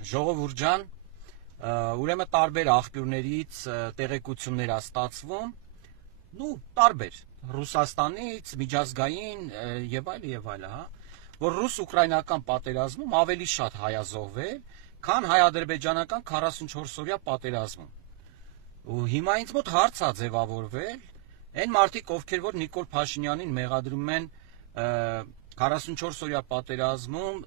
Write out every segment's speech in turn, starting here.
Ժողովուրդ ջան, ուրեմն տարբեր աղբյուրներից տեղեկություններ ա ստացվում, տարբեր, Ռուսաստանից, միջազգային եւ այլ, որ ռուս-ուկրաինական պատերազմում ավելի շատ հայ ա զոհվել, քան հայ-ադրբեջանական 44-օրյա պատերազմում։ Ու հիմա ինձ մոտ հարց ա ձևավորվել, այն մարդիկ, ովքեր որ Նիկոլ Փաշինյանին մեղադրում են 44-օրյա պատերազմում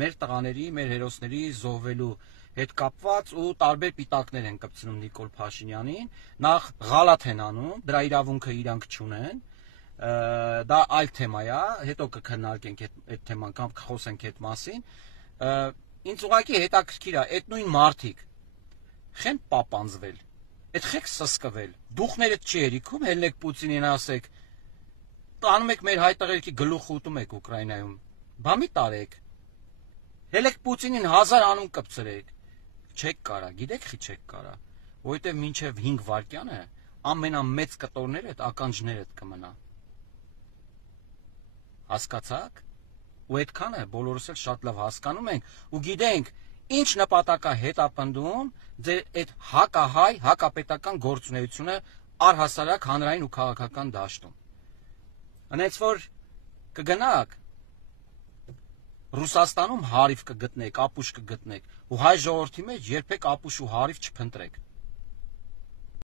մեր տղաների, մեր հերոսների զոհվելու հետ կապված ու տարբեր պիտակներ են կպցնում Նիկոլ Փաշինյանին, նախ ղալաթ են անում, դրա իրավունքը իրանք չունեն, դա այլ թեմա է, հետո կքննարկենք այդ թեման կամ կխոսենք այդ մասին, ինձ ուղղակի հետաքրքիր է, այդ նույն մարդիկ խեն պապանձվել, այդ խեք սսկվել, դուխներդ չի երիքում, հելնեք Պուտինին ասեք, տանում եք մեր հայ տղերքի գլուխը ուտում եք Ուկրաինայում, բա մի տարեք, հելեք Պուտինին 1000 անուն կպցրեք, չեք կարա, գիտեք խի չեք կարա, որովհետև մինչև 5 վայրկյանը ամենամեծ կտորներդ ականջներդ կմնա, հասկացաք, ու այդքանը բոլորս էլ շատ լավ հասկանում ենք ու գիտենք, ինչ նպատակա հետապնդում ձեր այդ հակահայ, հակապետական գործունեությունը առհասարակ հանրային ու քաղաքական դաշտում։ Անից որ կգնաք Ռուսաստանում հարիվ կգտնեք, ապուշ կգտնեք ու հայ ժողովրդի մեջ երբեք ապուշ ու հարիվ չփնտրեք։